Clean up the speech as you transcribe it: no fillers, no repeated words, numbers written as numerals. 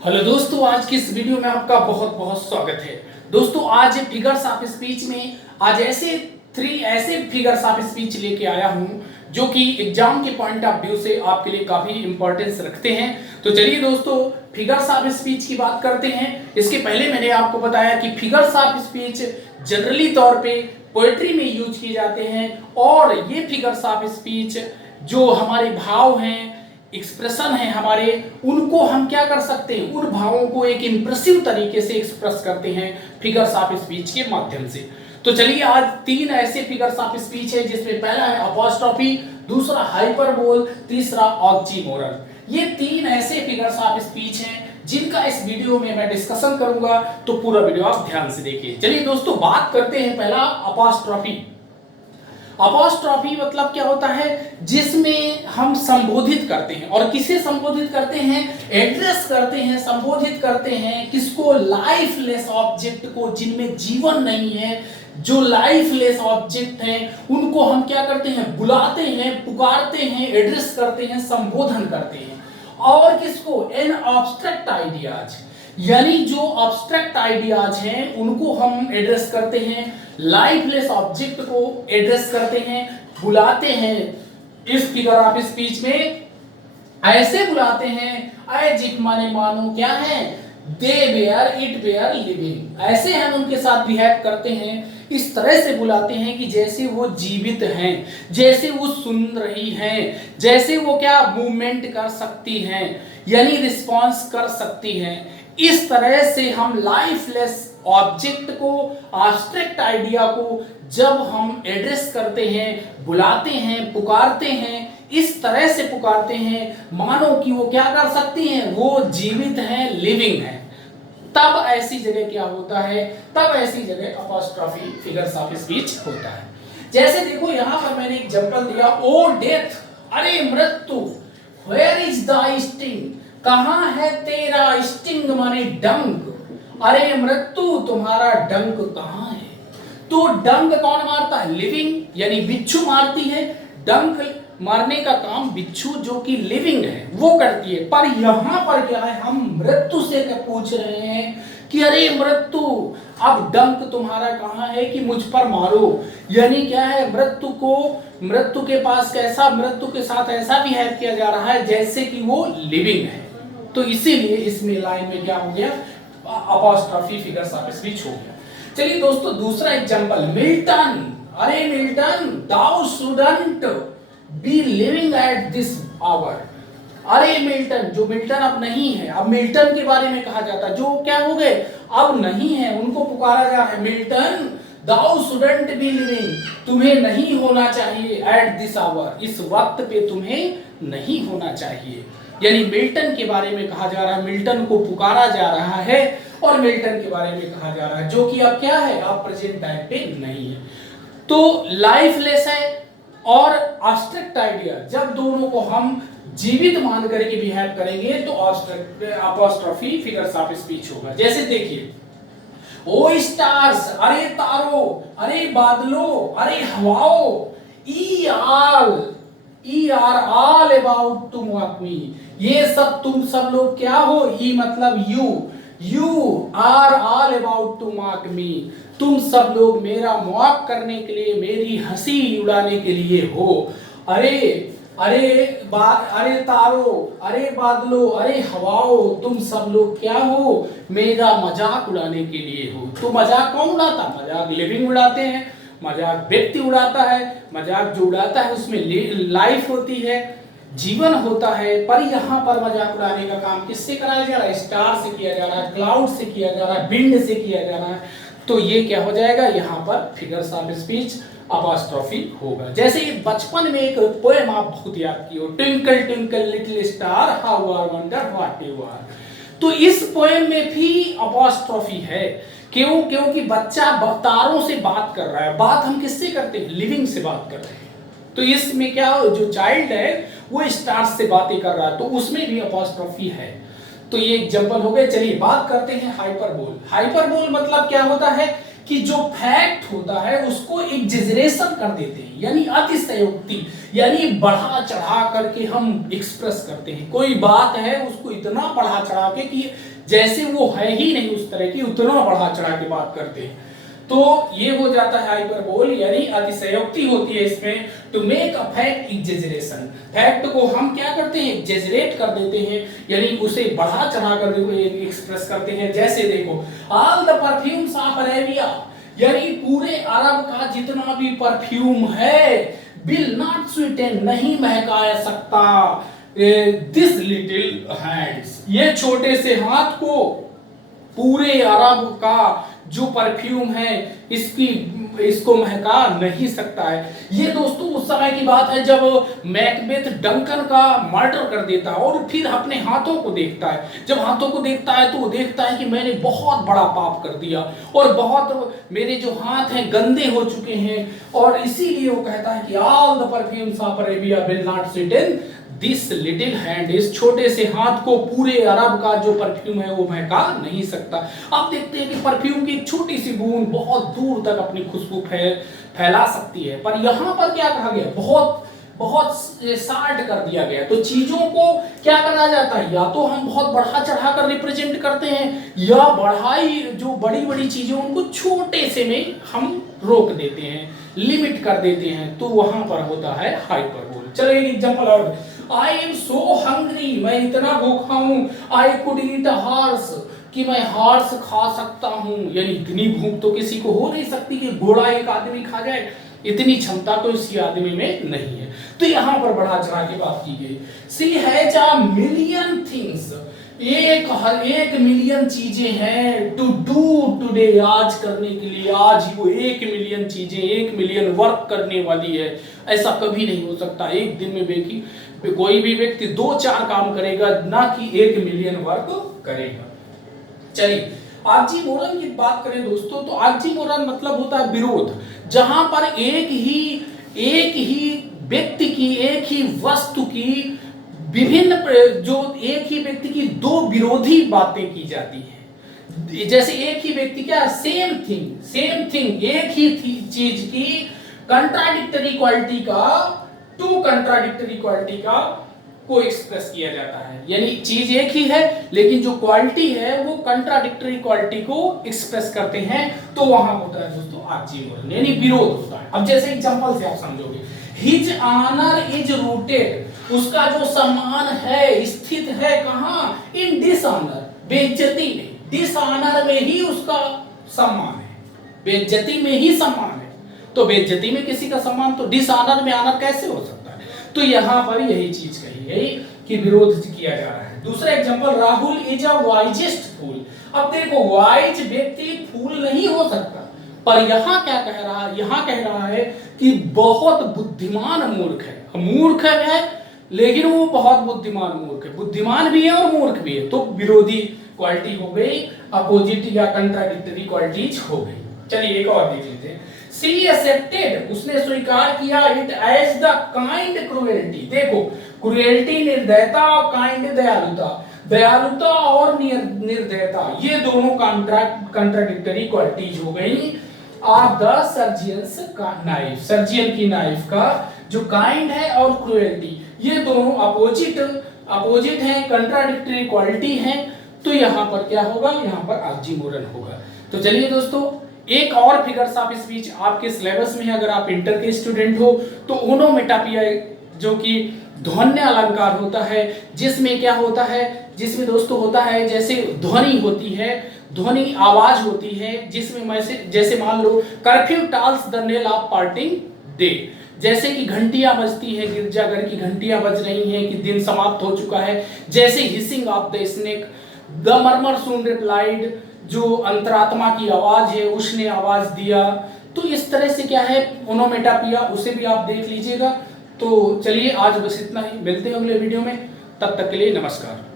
Hello दोस्तों, आज की इस वीडियो में आपका बहुत बहुत स्वागत है। दोस्तों, आज फिगर्स ऑफ स्पीच में आज ऐसे फिगर्स ऑफ स्पीच लेके आया हूं जो कि एग्जाम के पॉइंट ऑफ व्यू से आपके लिए काफी इंपॉर्टेंस रखते हैं। तो चलिए दोस्तों, फिगर्स ऑफ स्पीच की बात करते हैं। इसके पहले मैंने आपको बताया कि फिगर्स ऑफ स्पीच जनरली तौर पे पोएट्री में यूज किए जाते हैं और ये फिगर्स ऑफ स्पीच जो हमारे भाव हैं, एक्सप्रेशन है हमारे, उनको हम क्या कर सकते हैं, उन भावों को एक इंप्रेसिव तरीके से एक्सप्रेस करते हैं फिगर्स ऑफ स्पीच के माध्यम से। तो चलिए, आज तीन ऐसे फिगर्स ऑफ स्पीच है जिसमें पहला है अपॉस्ट्रोफी, दूसरा हाइपरबोल, तीसरा ऑक्सीमोरन। ये तीन ऐसे फिगर्स ऑफ स्पीच हैं जिनका इस वीडियो में मैं डिस्कशन करूंगा, तो पूरा वीडियो आप ध्यान से देखिए। चलिए दोस्तों, बात करते हैं पहला अपॉस्ट्रोफी। अपॉस्ट्रोफी मतलब क्या होता है, जिसमें हम संबोधित करते हैं। और किसे संबोधित करते हैं? एड्रेस करते हैं, संबोधित करते हैं किसको? लाइफलेस ऑब्जेक्ट को, जिनमें जीवन नहीं है, जो लाइफलेस ऑब्जेक्ट हैं, उनको हम क्या करते हैं? बुलाते हैं, पुकारते हैं, एड्रेस करते हैं, संबोधन करते हैं। और किसको? एन ऑब्स्ट्रैक्ट आइडियाज, यानी जो ऑब्स्ट्रैक्ट आइडियाज हैं उनको हम एड्रेस करते हैं, लाइफलेस ऑब्जेक्ट को एड्रेस करते हैं, बुलाते हैं। इस फिगर ऑफ स्पीच में ऐसे बुलाते हैं, एज इफ माने मानो क्या है, दे वेयर इट वेयर लिविंग, ऐसे हम उनके साथ बिहेव करते हैं, इस तरह से बुलाते हैं कि जैसे वो जीवित हैं, जैसे वो सुन रही हैं, जैसे वो क्या मूवमेंट कर सकती हैं, यानी रिस्पॉन्स कर सकती हैं। इस तरह से हम लाइफलेस ऑब्जेक्ट को, एब्स्ट्रैक्ट आइडिया को जब हम एड्रेस करते हैं, बुलाते हैं, पुकारते हैं, इस तरह से पुकारते हैं मानो कि वो क्या कर सकती हैं, वो जीवित हैं, लिविंग हैं, तब ऐसी जगह क्या होता है, तब ऐसी जगह अपॉस्ट्रोफी फिगर्स ऑफ स्पीच होता है। जैसे देखो, यहां पर मैंने एग्जांपल दिया, ओ डेथ, अरे मृत्यु, वेयर इज द स्टिंग, कहां है तेरा स्टिंग माने डंक, अरे मृत्यु तुम्हारा डंक कहां है। तो डंक कौन मारता है? लिविंग, यानी बिच्छू मारती है। डंक मारने का काम बिच्छू जो कि लिविंग है वो करती है। पर यहां पर क्या है, हम मृत्यु से क्या पूछ रहे हैं कि अरे मृत्यु, अब डंक तुम्हारा कहां है कि मुझ पर मारो। यानी क्या है, मृत्यु के पास कैसा, मृत्यु के साथ ऐसा बिहेव किया जा रहा है जैसे कि वो लिविंग है। तो इसीलिए इसमें लाइन में क्या हो गया, अपॉस्ट्रोफी फिगर्स ऑफ स्पीच हो गया। चलिए दोस्तों, दूसरा एग्जांपल, मिल्टन, अरे Milton, thou shouldn't be living at this hour, अरे मिल्टन, जो मिल्टन अब नहीं है, अब मिल्टन के बारे में कहा जाता है जो क्या हो गए, अब नहीं है, उनको पुकारा जा रहा है, Milton thou shouldn't be living, तुम्हें नहीं होना चाहिए, एट दिस आवर, इस वक्त पे तुम्हें नहीं होना चाहिए। यानी मिल्टन के बारे में कहा जा रहा है, मिल्टन को पुकारा जा रहा है और मिल्टन के बारे में कहा जा रहा है जो कि अब क्या है, अब प्रेजेंट टाइम पे नहीं है। तो लाइफलेस है और एब्स्ट्रैक्ट आइडिया, जब दोनों को हम जीवित मान करके बिहेव करेंगे तो अपॉस्ट्रोफी फिगर्स ऑफ स्पीच होगा। जैसे देखिए, ओ स्टार्स, अरे तारों, अरे बादलों, अरे हवाओं, ye are all about to walk me, ये सब तुम सब लोग क्या हो, ई मतलब you are all about to mock me, तुम सब लोग मेरा मॉक करने के लिए, मेरी हंसी उड़ाने के लिए हो। अरे तारों, अरे बादलों, अरे हवाओं, तुम सब लोग क्या हो, मेरा मजाक उड़ाने के लिए हो। तो मजाक कौन उड़ाता? मजाक लिविंग उड़ाते हैं, मजाक व्यक्ति उड़ाता है, मजाक जो उड़ाता है उसमें लाइफ होती है, जीवन होता है। पर यहाँ पर मजाक उड़ाने का काम किससे कराया जा रहा है? स्टार से किया जा रहा है, क्लाउड से किया जा रहा है, विंड से किया जा रहा है। तो ये क्या हो जाएगा, यहाँ पर फिगर्स ऑफ स्पीच अपॉस्ट्रोफी होगा। जैसे ये बचपन में एक पोएम आप बहुत याद की हो, twinkle twinkle little star how I wonder what you are. तो इस पोएम में भी अपॉस्ट्रोफी है। क्यों? क्योंकि बच्चा तारों से बात कर रहा है। बात हम किससे करते हैं? लिविंग से बात कर रहे हैं। तो इसमें क्या, जो चाइल्ड है वो स्टार्स से बातें कर रहा है, तो उसमें भी अपॉस्ट्रोफी है। तो ये एग्जांपल हो गए। चलिए बात करते हैं हाइपरबोल। हाइपरबोल मतलब क्या होता है कि जो फैक्ट होता है उसको एग्जेजरेशन कर देते हैं, यानी अतिशयोक्ति, यानी बढ़ा चढ़ा करके हम एक्सप्रेस करते हैं। कोई बात है उसको इतना बढ़ा चढ़ा के कि जैसे वो है ही नहीं उस तरह की, उतना बढ़ा चढ़ा के बात करते हैं। तो ये हो जाता है हाइपरबोल, यानी अतिशयोक्ति होती है इसमें। To make a fact exaggeration, fact को हम क्या करते हैं, एग्जेजरेट कर देते हैं, यानी उसे बढ़ा चढ़ा कर एक्सप्रेस करते हैं। जैसे देखो, all the perfumes of Arabia, यानी पूरे अरब का जितना भी परफ्यूम है, विल नॉट स्वीटन, नहीं महका सकता, दिस लिटिल हैंड्स, ये छोटे से हाथ को पूरे अरब का जो परफ्यूम है इसको महका नहीं सकता है। ये दोस्तों उस समय की बात है जब मैकबेथ डंकन का मर्डर कर देता है और फिर अपने हाथों को देखता है। जब हाथों को देखता है तो वो देखता है कि मैंने बहुत बड़ा पाप कर दिया और बहुत मेरे जो हाथ हैं गंदे हो चुके हैं, और इसीलिए वो कहता है कि all the perfumes of Arabia will not Sutton this little hand, इस छोटे से हाथ को पूरे अरब का जो परफ्यूम है वो महका नहीं सकता। अब देखते हैं कि परफ्यूम की एक छोटी सी बूंद बहुत दूर तक अपनी खुशबू फैला सकती है, पर यहाँ पर क्या कहा गया, बहुत बहुत शार्ट कर दिया गया। तो चीजों को क्या करा जाता है, या तो हम बहुत बढ़ा चढ़ा कर रिप्रेजेंट करते हैं, या बढ़ाई जो बड़ी बड़ी चीजें उनको छोटे से में हम रोक देते हैं, लिमिट कर देते हैं, तो वहां पर होता है हाइपरबोल। चलो एक एग्जांपल और, आई एम सो हंग्री, मैं इतना भूखा हूं, I could eat a horse, कि मैं हॉर्स खा सकता हूं, यानी इतनी भूख तो किसी को हो नहीं सकती कि घोड़ा एक आदमी खा जाए, इतनी क्षमता तो इसी आदमी में नहीं है। तो यहां पर बढ़ा चढ़ा के बात की गई। सी हैज अ मिलियन थिंग्स, एक मिलियन चीजें हैं टू डू टुडे, आज करने के लिए, आज ही वो 1 मिलियन चीजें, 1 मिलियन वर्क करने वाली है। ऐसा कभी नहीं हो सकता, एक दिन में कोई भी व्यक्ति 2-4 काम करेगा, ना कि 1 मिलियन वर्क करेगा। चलिए ऑक्सीमोरन की बात करें दोस्तों, तो ऑक्सीमोरन मतलब होता है विरोध, जहां पर एक ही व्यक्ति की, एक ही वस्तु की विभिन्न, जो एक ही व्यक्ति की 2 विरोधी बातें की जाती है। जैसे एक ही व्यक्ति क्या, सेम थिंग, एक ही चीज की कंट्राडिक्टरी क्वालिटी का, 2 कंट्राडिक्टरी क्वालिटी का को एक्सप्रेस किया जाता है, यानी चीज एक ही है लेकिन जो क्वालिटी है वो कंट्राडिक्टरी क्वालिटी को एक्सप्रेस करते हैं, तो वहां होता है दोस्तों ऑक्सीमोरन, यानी विरोध होता है। अब जैसे एग्जांपल से आप समझोगे, हिज ऑनर इज रूटेड, उसका जो सम्मान है स्थित है कहां, इन डिसऑनर, बेइज्जती में, डिसऑनर में ही उसका सम्मान है, बेइज्जती में ही सम्मान है। तो बेइज्जती में किसी का सम्मान, तो डिसऑनर में ऑनर कैसे हो सकता है। तो यहां पर यही चीज कही गई कि विरोध किया जा रहा है। दूसरा example, Rahul is a wisest fool. अब देखो वाइज व्यक्ति फूल नहीं हो सकता, पर यहां क्या कह रहा है, यहां कह रहा है कि बहुत बुद्धिमान मूर्ख है, मूर्ख है लेकिन वो बहुत बुद्धिमान मूर्ख है, बुद्धिमान भी है और मूर्ख भी है, तो विरोधी क्वालिटी हो गई, अपोजिट या कंट्राडिक्टरी क्वालिटीज हो गई। चलिए एक और देख लेते हैं, सी एक्सेप्टेड, उसने स्वीकार किया, it as the kind cruelty. देखो क्रुएल्टी निर्दयता और काइंड दयालुता, दयालुता और निर्दयता, ये दोनों कंट्राडिक्टरी क्वालिटीज हो गई। ऑफ द सर्जियंस का नाइफ, सर्जियन की नाइफ का जो काइंड है और क्रुएल्टी, ये दोनों अपोजिट है, कंट्राडिक्टरी क्वालिटी है, तो यहां पर क्या होगा, यहां पर ऑक्सीमोरन होगा। तो चलिए दोस्तों, एक और फिगर्स ऑफ स्पीच आपके सिलेबस में है, अगर आप इंटर के स्टूडेंट हो तो ओनोमेटोपोइया, जो कि ध्वन्य अलंकार होता है, जिसमें क्या होता है, जिसमें दोस्तों होता है जैसे ध्वनि होती है, ध्वनि आवाज होती है, जिसमें जैसे मान लो curfew tolls the knell of parting day, जैसे कि घंटियां बजती है, गिरजाघर की घंटियां बज रही हैं कि दिन समाप्त हो चुका है, जैसे hissing of the snake, the murmur soon replied, जो अंतरात्मा की आवाज है उसने आवाज दिया। तो इस तरह से क्या है ओनोमेटोपोइया, उसे भी आप देख लीजिएगा। तो चलिए आज बस इतना ही, मिलते हैं अगले वीडियो में, तब तक के लिए नमस्कार।